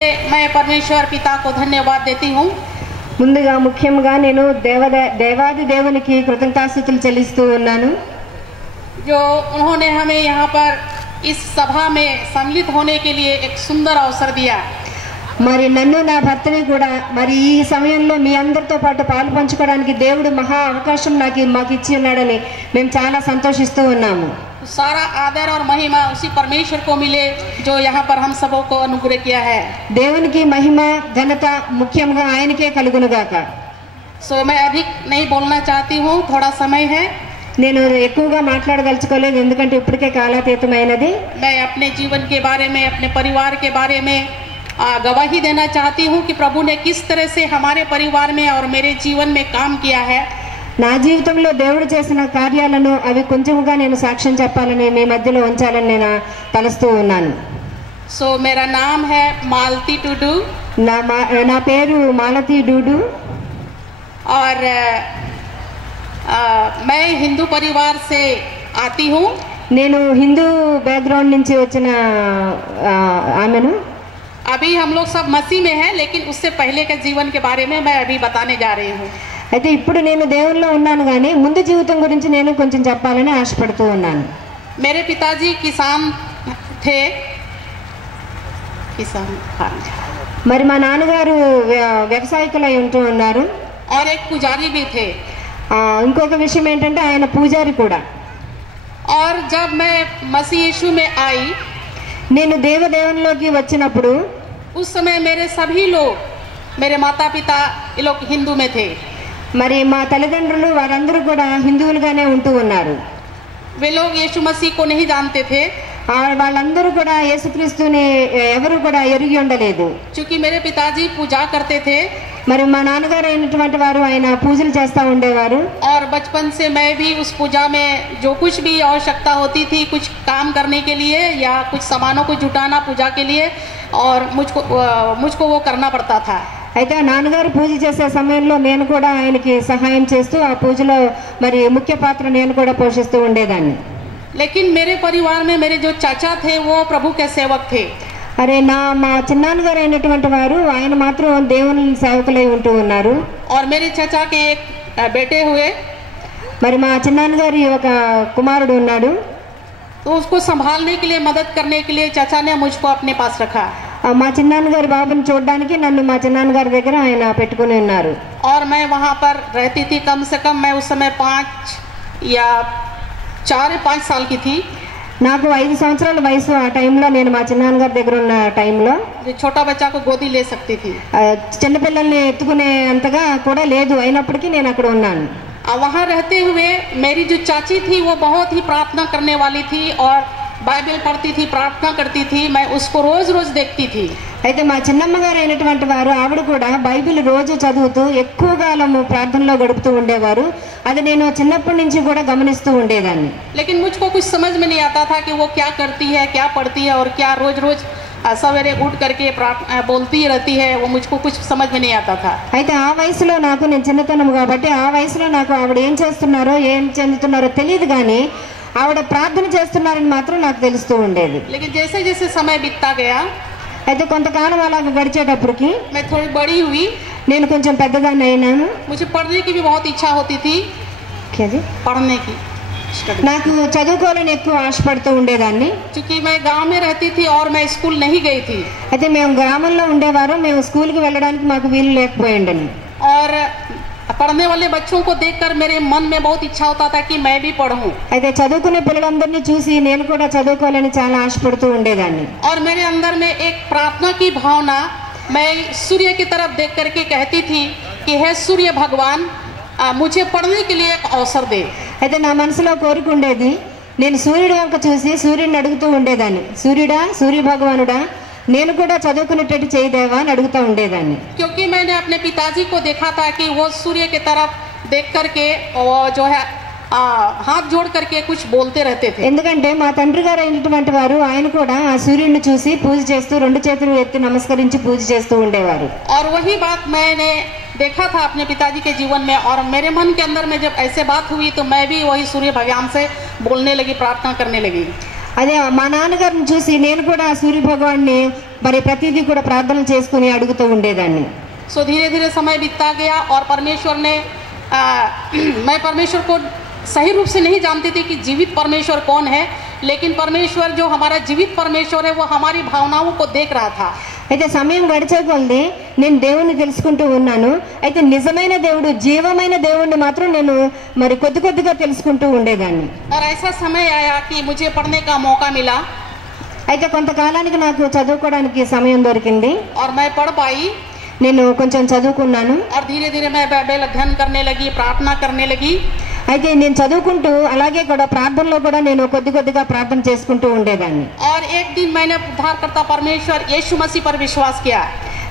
मैं परमेश्वर पिता को धन्यवाद देती हूँ। ముందుగా ముఖ్యంగా నేను దేవాది దేవునికి కృతజ్ఞతాస్తుతులు చెల్లిస్తూ ఉన్నాను. जो उन्होंने हमें यहाँ पर इस सभा में सम्मिलित होने के लिए एक सुंदर अवसर दिया। మరి నన్ను నా భర్తని కూడా మరి ఈ సమయంలో మీ అందరితో పాటు పాలు పంచుకోవడానికి దేవుడు మహా అవకాశం మాకు ఇచ్చి ఉన్నాడని మేము చాలా సంతోషిస్తూ ఉన్నాము. सारा आदर और महिमा उसी परमेश्वर को मिले जो यहाँ पर हम सबों को अनुग्रह किया है। దేవునికి మహిమ ఘనత ముఖ్యంగా ఆయనకే కలుగునుగాక. सो मैं अधिक नहीं बोलना चाहती हूँ, थोड़ा समय है। నేను ఎక్కువగా మాట్లాడదలుచుకోలేదు ఎందుకంటే ఇప్పటికే కాలాతీతమైనది. मैं अपने जीवन के बारे में, अपने परिवार के बारे में गवाही देना चाहती हूँ कि प्रभु ने किस तरह से हमारे परिवार में और मेरे जीवन में काम किया है। నా జీవితంలో దేవుడు చేసిన కార్యాలను అవి కొంచెంగా నేను సాక్ష్యం చెప్పాలని మీ మధ్యలో ఉంచాలని నేను తలస్తూ ఉన్నాను. सो मेरा नाम है मालती टुडू। నా పేరు మాలతి డూడు और मैं हिंदू परिवार से आती हूँ। నేను హిందూ బ్యాక్గ్రౌండ్ నుంచి వచ్చిన ఆమెను. अभी हम लोग सब मसीह में हैं, लेकिन उससे पहले के जीवन के बारे में मैं अभी बताने जा रही हूँ। అయితే ఇప్పుడు నేను దేవునిలో ఉన్నాను కానీ ముందు జీవితం గురించి నేను కొంచెం చెప్పాలని ఆశపడుతూ ఉన్నాను. मेरे पिताजी किसान थे, किसान మరి మా నాన్నగారు వ్యవసాయకులై ఉంటూ ఉన్నారు. और एक पुजारी भी थे। ఇంకొక విషయం ఏంటంటే ఆయన పూజారి కూడా. और जब मैं मसीह यीशु में आई, నేను దేవునిలోకి వచ్చినప్పుడు उस समय मेरे सभी लोग, मेरे माता पिता ये लोग हिंदू में थे। మరి మా తల్లిదండ్రులు వారందరూ కూడా హిందువులుగానే ఉంటూ ఉన్నారు. वे लोग यीशु मसीह को नहीं जानते थे। వాళ్ళందరూ కూడా యేసుక్రీస్తుని ఎవరు కూడా ఎరిగి ఉండలేదు. क्योंकि मेरे पिताजी पूजा करते थे। మరి మా నాన్నగారు అయినటువంటి వారు ఆయన పూజలు చేస్తూ ఉండేవారు. और बचपन से मैं भी उस पूजा में जो कुछ भी आवश्यकता होती थी, कुछ काम करने के लिए या कुछ सामानों को जुटाना पूजा के लिए, और मुझको वो करना पड़ता था। అయితే నాన్నగారు పూజ చేసే సమయంలో నేను కూడా ఆయనకి సహాయం చేస్తూ ఆ పూజలో మరి ముఖ్య పాత్ర నేను కూడా పోషిస్తూ ఉండేదాన్ని. लेकिन मेरे परिवार में मेरे जो चाचा थे वो प्रभु के सेवक थे। అరే మా చిన్నాన్నగారు అయినటువంటి వారు ఆయన మాత్రం దేవుని సేవకులై ఉంటూ ఉన్నారు. और मेरे चाचा के एक बेटे हुए। మరి మా చిన్నాన్నగారి ఒక కుమారుడు ఉన్నాడు. तो उसको संभालने के लिए, मदद करने के लिए चाचा ने मुझको अपने पास रखा। మా చిన్నాన్నగారి బాబుని చూడడానికి నన్ను మా చిన్నాన్నగారి దగ్గర ఆయన పెట్టుకుని ఉన్నారు. और मैं वहाँ पर रहती थी। कम से कम मैं उस समय 5 या 4 या 5 साल की थी। నాకు 5 సంవత్సరాల వయసు ఆ టైంలో నేను మా చిన్నాన్నగారి దగ్గర ఉన్న టైంలో छोटा बच्चा को गोदी ले सकती थी। చిన్నపిల్లల్ని ఎత్తుకునే అంతగా కూడా లేదు, అయినప్పటికీ నేను అక్కడ ఉన్నాను. वहाँ रहते हुए मेरी जो चाची थी वो बहुत ही प्रार्थना करने वाली थी और बाइबल पढ़ती थी, प्रार्थना करती थी। मैं उसको रोज रोज देखती थी। అయితే మా చిన్నమ్మగారు అయినటువంటి వారు ఆవిడ కూడా బైబిల్ రోజు చదువుతూ ఎక్కువ కాలము ప్రార్థనలో గడుపుతూ ఉండేవారు. అది నేను చిన్నప్పటి నుంచి కూడా గమనిస్తూ ఉండేదాన్ని. लेकिन मुझको कुछ समझ में नहीं आता था कि वो क्या करती है, क्या पढ़ती है और क्या रोज रोज सवेरे उठ करके बोलती रहती है। वो मुझको कुछ समझ में नहीं आता था। అయితే ఆ వయసులో నాకు, నేను చిన్నతనం కాబట్టి ఆ వయసులో నాకు ఆవిడ ఏం చేస్తున్నారో ఏం చెందుతున్నారో తెలియదు, కానీ ఆవిడ ప్రార్థన చేస్తున్నారని మాత్రం నాకు తెలుస్తూ ఉండేది. लेकिन जैसे जैसे समय बीतता गया, అయితే కొంతకాలం అలాగ గడిచేటప్పటికి मैं थोड़ी बड़ी हुई। నేను కొంచెం పెద్దదాన్ని అయినాను. मुझे पढ़ने की भी बहुत इच्छा होती थी। पढ़ने की నాకు చదువుకోవాలని ఎక్కువ ఆశపడుతూ ఉండేదాన్ని. क्योंकि मैं गांव में रहती थी और मैं स्कूल नहीं गई थी। అయితే మేము గ్రామంలో ఉండేవారు, మేము స్కూల్కి వెళ్ళడానికి మాకు వీలు లేకపోయిండని. और पढ़ने वाले बच्चों को देखकर मेरे मन में बहुत इच्छा होता था कि मैं भी पढ़ूं। అయితే చదువుకునే పిల్లలందరినీ చూసి నేను కూడా చదువుకోవాలని చాలా ఆశపడుతూ ఉండేదాన్ని. और मेरे अंदर में एक प्रार्थना की भावना, मैं सूर्य की तरफ देख करके कहती थी कि हे सूर्य भगवान, मुझे पढ़ने के लिए एक अवसर दे। అయితే నా మనసులో కోరిక ఉండేది, నేను సూర్యుడి వంక చూసి సూర్యుడిని అడుగుతూ ఉండేదాన్ని, సూర్యుడా, సూర్య భగవానుడా, నేను కూడా చదువుకునేటట్టు చేయదేవా అని అడుగుతూ ఉండేదాన్ని. क्योंकि मैंने अपने पिताजी को देखा था कि वो सूर्य की तरफ देख करके जो है हाथ जोड़ करके कुछ बोलते रहते थे। ఎందుకంటే మా తండ్రి గారు అయినటువంటి వారు ఆయన కూడా ఆ సూర్యుడిని చూసి పూజ చేస్తూ 2 చేతులు ఎత్తి నమస్కరించి పూజ చేస్తూ ఉండేవారు. और वही बात मैंने देखा था अपने पिताजी के जीवन में, और मेरे मन के अंदर में जब ऐसे बात हुई तो मैं भी वही सूर्य भगवान से बोलने लगी, प्रार्थना करने लगी। అదే మా నాన్నగారిని చూసి నేను కూడా సూర్య భగవాన్ని మరి ప్రతిదీ కూడా ప్రార్థన చేసుకుని అడుగుతూ ఉండేదాన్ని. सो धीरे धीरे समय बीतता गया और परमेश्वर ने मैं परमेश्वर को सही रूप से नहीं जानती थी कि जीवित परमेश्वर कौन है, लेकिन परमेश्वर जो हमारा जीवित परमेश्वर है वो हमारी भावनाओं को देख रहा था. అయితే సమయం గడిచే కొద్దీ నేను దేవుణ్ణి తెలుసుకుంటూ ఉన్నాను. అయితే నిజమైన దేవుడు, జీవమైన దేవుణ్ణి మాత్రం నేను మరి కొద్ది కొద్దిగా తెలుసుకుంటూ ఉండేదాన్ని. और ऐसा समय आया कि मुझे पढ़ने का मौका मिला. అయితే కొంతకాలానికి నాకు చదువుకోవడానికి సమయం దొరికింది. और मैं पढ़ पाई. నేను కొంచెం చదువుకున్నాను. और धीरे धीरे मैं बाइबल अध्ययन करने लगी, प्रार्थना करने लगी. అయితే నేను చదువుకుంటూ అలాగే కూడా ప్రార్థనలో కూడా నేను కొద్ది కొద్దిగా ప్రార్థన చేసుకుంటూ ఉండేదాన్ని. और एक दिन मैंने उद्धारकर्ता परमेश्वर यीशु मसीह पर विश्वास किया.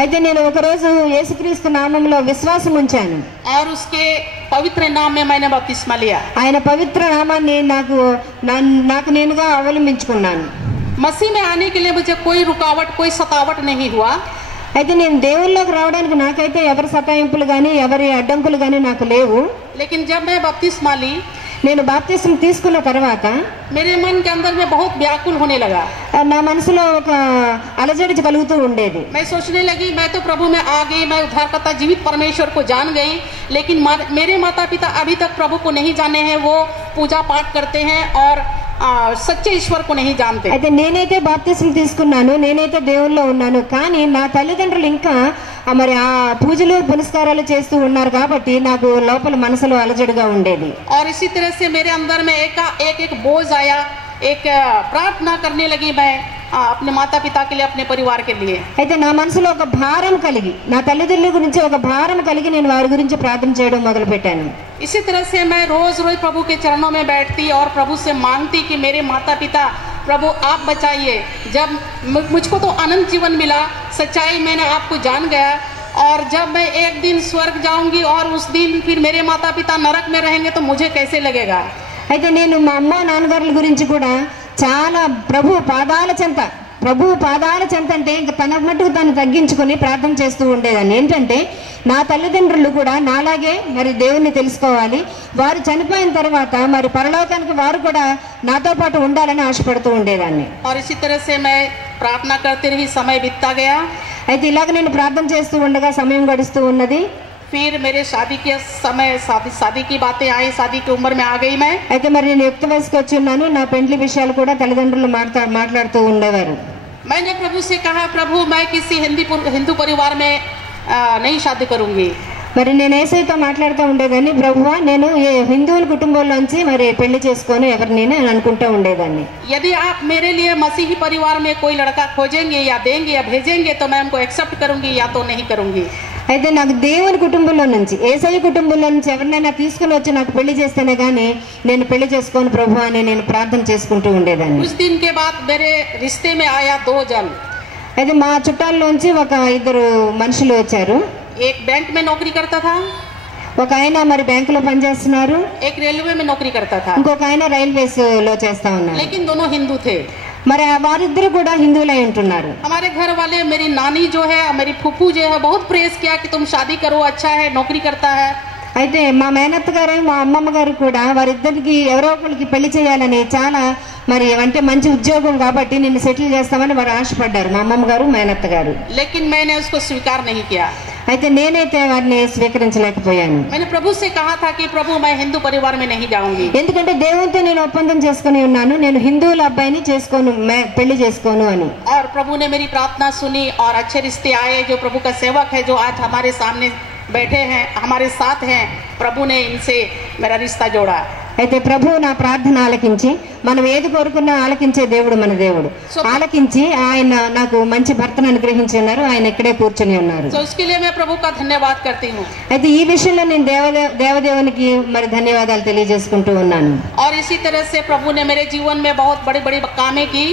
అయితే నేను ఒకరోజు యేసుక్రీస్తు నామములో విశ్వాసం ఉంచాను. और उसके पवित्र नाम में मैंने बपतिस्मा लिया. ఆయన పవిత్ర నామాన్ని నాకు నేనుగా అవలంబించుకున్నాను. मसीह में आने के लिए मुझे कोई रुकावट, कोई सतावट नहीं हुआ. అయితే నేను దేవుళ్ళలోకి రావడానికి నాకైతే ఎవరి సతాయింపులు కానీ ఎవరి అడ్డంకులు కానీ నాకు లేవు. लेकिन जब मैं बपतिस्मा ली, నేను బాప్తిస్మం తీసుకున్న తర్వాత मेरे मन के अंदर में बहुत व्याकुल होने लगा. నా మనసులో ఒక అలజడి కలుగుతూ ఉండేది. मैं सोचने लगी मैं तो प्रभु में आ गई, मैं उद्धारकर्ता जीवित परमेश्वर को जान गई, लेकिन मेरे माता पिता अभी तक प्रभु को नहीं जाने हैं. वो पूजा पाठ करते हैं और సత్య ఈశ్వర్ కు नहीं जानते. అయితే నేనైతే బాప్తిస్మం తీసుకున్నాను, నేనైతే దేవుల్లో ఉన్నాను, కానీ నా తల్లిదండ్రులు ఇంకా మరి ఆ పూజలు పునస్కారాలు చేస్తూ ఉన్నారు కాబట్టి నాకు లోపల మనసులో అలజడిగా ఉండేది. और इसी तरह से मेरे अंदर में एक बोझ आया. एक प्रार्थना करने लगी मैं अपने माता पिता के लिए, अपने परिवार के लिए. అయితే నా మనసులో ఒక భారం కలిగి, నా తల్లిదండ్రుల గురించి ఒక భారం కలిగి నేను వారి గురించి ప్రార్థన చేయడం మొదలు పెట్టాను. इसी तरह से मैं रोज रोज प्रभु के चरणों में बैठती और प्रभु से मांगती कि मेरे माता पिता, प्रभु आप बचाइए. जब मुझको तो अनंत जीवन मिला, सच्चाई मैंने आपको जान गया, और जब मैं एक दिन स्वर्ग जाऊंगी और उस दिन फिर मेरे माता पिता नरक में रहेंगे तो मुझे कैसे लगेगा. అయితే నేను మా అమ్మ నాన్నగారుల గురించి కూడా చాలా ప్రభు పాదాల చెంత అంటే ఇంకా తన మట్టుకు తను తగ్గించుకొని ప్రార్థన చేస్తూ ఉండేదాన్ని. ఏంటంటే నా తల్లిదండ్రులు కూడా నాలాగే మరి దేవుణ్ణి తెలుసుకోవాలి, వారు చనిపోయిన తర్వాత మరి పరలోకానికి వారు కూడా నాతో పాటు ఉండాలని ఆశపడుతూ ఉండేదాన్ని. और इसी तरह से मैं प्रार्थना करते रही, समय बीतता गया. అయితే ఇలాగ నేను ప్రార్థన చేస్తూ ఉండగా సమయం గడుస్తూ ఉన్నది. फिर मेरे शादी के समय शादी की बातें आई, शादी की उम्र में आ गई मैं. అయితే మరి నేను యుక్త వయసుకు వచ్చి ఉన్నాను. నా పెండ్లి విషయాలు కూడా తల్లిదండ్రులు మాట్లాడుతూ ఉండేవారు. मैंने प्रभु से कहा, प्रभु मैं किसी हिंदू परिवार में नहीं शादी करूंगी. మరి నేను యేసయ్యతో మాట్లాడుతూ ఉండేదాన్ని, ప్రభువా నేను హిందువుల కుటుంబంలోంచి మరి పెళ్లి చేసుకోను ఎవరిని అని అనుకుంటూ ఉండేదాన్ని. यदि आप मेरे लिए मसीही परिवार में कोई लड़का खोजेंगे या देंगे या भेजेंगे तो मैं उनको एक्सेप्ट करूंगी या तो नहीं करूंगी. అయితే నాకు దేవుని కుటుంబంలో నుంచి, యేసయ్య కుటుంబంలో నుంచి ఎవరినైనా తీసుకుని వచ్చి నాకు పెళ్లి చేస్తేనే కానీ నేను పెళ్లి చేసుకోను ప్రభు అని నేను ప్రార్థన చేసుకుంటూ ఉండేదాన్ని. कुछ दिन के बाद मेरे रिश्ते में आया 2 जन. అయితే మా చుట్టాల్లోంచి ఒక 2 మనుషులు వచ్చారు. एक बैंक में नौकरी करता था, ఒక ఆయన మరి బ్యాంకులో పనిచేస్తున్నారు, एक रेलवे में नौकरी करता था, ఇంకొక ఆయన రైల్వేస్ లో చేస్తా ఉన్నారు. लेकिन दोनों हिंदू थे. మరి వారిద్దరు కూడా హిందువులై ఉంటున్నారు. हमारे घर वाले, मेरी नानी जो है, मेरी फूफू जो है, बहुत प्रेस किया कि तुम शादी करो, अच्छा है, नौकरी करता है. అయితే మా మేనత్త గారు మా అమ్మమ్మ గారు కూడా వారిద్దరికి ఎవరో ఒకరికి పెళ్లి చేయాలని చాలా మరి అంటే మంచి ఉద్యోగం కాబట్టి నిన్ను సెటిల్ చేస్తామని వారు ఆశపడ్డారు, మా అమ్మమ్మ గారు మేనత్త గారు. लेकिन मैंने उसको स्वीकार नहीं किया. అయితే నేనైతే వారిని స్వీకరించలేకపోయాను. मैंने प्रभु से कहा था कि प्रभु मैं हिंदू परिवार में नहीं जाऊंगी. ఎందుకంటే దేవునితో నేను ఒప్పందం చేసుకుని ఉన్నాను, నేను హిందువుల అబ్బాయిని పెళ్లి చేసుకోను అని. और प्रभु ने मेरी प्रार्थना सुनी और अच्छे रिश्ते आए. जो प्रभु का सेवक है, जो आज हमारे सामने बैठे हैं, हमारे साथ हैं, प्रभु ने इनसे मेरा रिश्ता जोड़ा. అయితే ప్రభు నా ప్రార్థన ఆలకించి, మనం ఏది కోరుకున్నా ఆలకించే దేవుడు మన దేవుడు. ఆలకించి ఆయన నాకు మంచి భర్తను అనుగ్రహించి ఉన్నారు. ఆయన ఇక్కడే కూర్చొని ఉన్నారు. तो उसके लिए मैं प्रभु का धन्यवाद करती हूँ. అయితే ఈ విషయంలో నేను దేవదేవునికి మరి ధన్యవాదాలు తెలియజేసుకుంటూ ఉన్నాను. और इसी तरह से प्रभु ने मेरे जीवन में बहुत बड़ी बड़ी कामें की.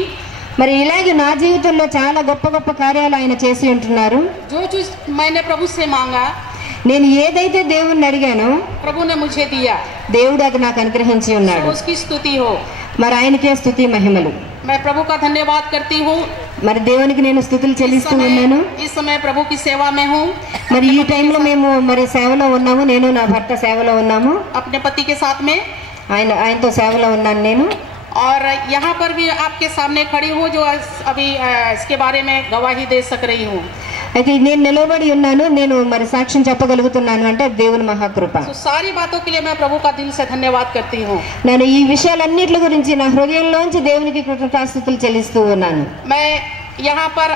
మరి ఇలాగే నా జీవితంలో చాలా గొప్ప గొప్ప కార్యాలు ఆయన చేసి ఉంటున్నారు. जो चीज मैंने प्रभु से मांगा, నేను ఏదైతే దేవుణ్ణి అడిగానో प्रभु ने मुझे दिया. దేవుడు అది నాకు అనుగ్రహించి ఉన్నాడు. उसकी स्तुति हो. మరి ఆయనకే స్తుతి మహిమలు. मैं प्रभु का धन्यवाद करती हूँ. మరి దేవునికి నేను స్తుతులు చెల్లిస్తూ ఉన్నాను. इस समय प्रभु की सेवा में हूँ. మరి ఈ టైంలో మేము మరి సేవలో ఉన్నాము. నేను నా భర్త సేవలో ఉన్నాము. अपने पति के साथ में ఆయనతో సేవలో ఉన్నాను నేను. और यहाँ पर भी आपके सामने खड़ी हूँ जो अभी इसके बारे में गवाही दे सक रही हूँ। అయితే నేను నిలబడి ఉన్నాను, నేను మరి సాక్ష్యం చెప్పగలుగుతున్నాను అంటే దేవుని మహాకృప। तो सारी बातों के लिए मैं प्रभु का दिल से धन्यवाद करती हूँ। నేను ఈ విషయాలన్నిటి గురించి నా హృదయంలోంచి దేవునికి కృతజ్ఞతాస్తుతులు చెల్లిస్తూ ఉన్నాను। मैं यहाँ पर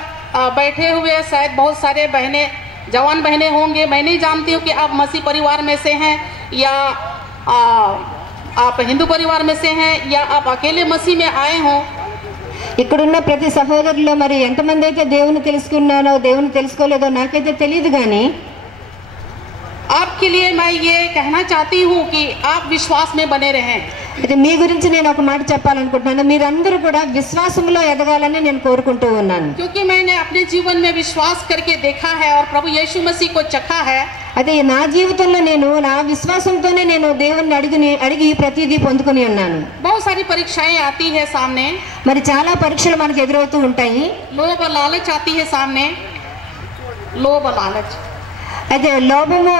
बैठे हुए शायद बहुत सारे बहनें, जवान बहनें होंगे, मैं नहीं जानती हूँ कि आप मसीह परिवार में से हैं या आप हिंदू परिवार में से हैं या आप अकेले मसीह में आए हों। ఇక్కడున్న ప్రతి సహోదరులో మరి ఎంతమంది అయితే దేవుని తెలుసుకున్నానో దేవుని తెలుసుకోలేదో నాకైతే తెలియదు, కానీ आपके लिए मैं ये कहना चाहती हूँ कि आप विश्वास में बने रहें। అయితే మీ గురించి నేను ఒక మాట చెప్పాలనుకుంటున్నాను, మీరందరూ కూడా విశ్వాసంలో ఎదగాలని నేను కోరుకుంటూ ఉన్నాను। क्योंकि मैंने अपने जीवन में विश्वास करके देखा है और प्रभु यीशु मसीह को चखा है। అదే నా జీవితంలో నేను నా విశ్వాసంతోనే నేను దేవుణ్ణి అడిగి ప్రతిదీ పొందుకుని ఉన్నాను। बहुत सारी परीक्षाएं आती है सामने, మరి చాలా పరీక్షలు మనకు ఎదురవుతూ ఉంటాయి। लोभ लालच आती है सामने, लोभ लालच। అయితే లోభము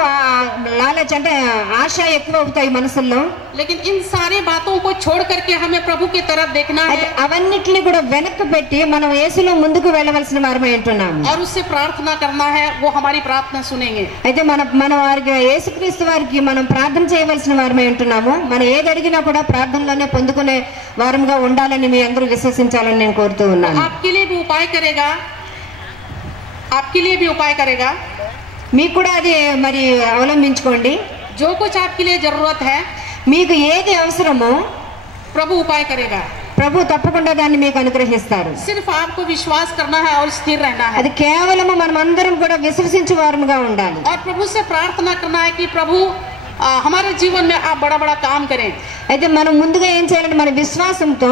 లాలచ్ అంటే ఆశ ఎక్కువ అవుతాయి మనసుల్లో। लेकिन इन सारी बातों को छोड़ करके हमें प्रभु की तरफ देखना है అవన్నిటిని కూడా వెనక్కి పెట్టి మనం యేసులో ముందుకు వెళ్ళవలసిన వారమై ఉంటున్నాము और उससे प्रार्थना करना है, वो हमारी प्रार्थना सुनेंगे। అయితే మన వారికి యేసుక్రీస్తు వారికి మనం ప్రార్థన చేయవలసిన వారమై ఉంటున్నాము। మనం ఏది అడిగినా కూడా ప్రార్థనలోనే పొందుకునే వారంగా ఉండాలని మీ అందరూ విశ్వసించాలని నేను కోరుతూ ఉన్నాను। आपके लिए भी उपाय करेगा, आपके लिए भी उपाय करेगा। మీకు కూడా అది మరి అవలంబించుకోండి। जो कुछ आपके लिए जरूरत है మీకు ఏది అవసరమో प्रभु उपाय करेगा। ప్రభు తప్పకుండా దాన్ని మీకు అనుగ్రహిస్తారు। सिर्फ आपको विश्वास करना है और स्थिर रहना है అది కేవలం మనం అందరం కూడా విశ్వసించే వారముగా ఉండాలి। और प्रभु से प्रार्थना करना है कि प्रभु हमारे जीवन में आप बड़ा बड़ा काम करें। అయితే మనం ముందుగా ఏం చేయాలంటే మన విశ్వాసంతో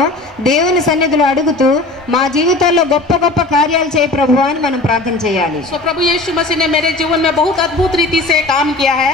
దేవుని సన్నిధిలో అడుగుతూ మా జీవితాల్లో గొప్ప గొప్ప కార్యాలు చేయ ప్రభువా అని మనం ప్రార్థన చేయాలి। प्रभु यीशु मसीह ने मेरे जीवन में बहुत अद्भुत रीति से काम किया है।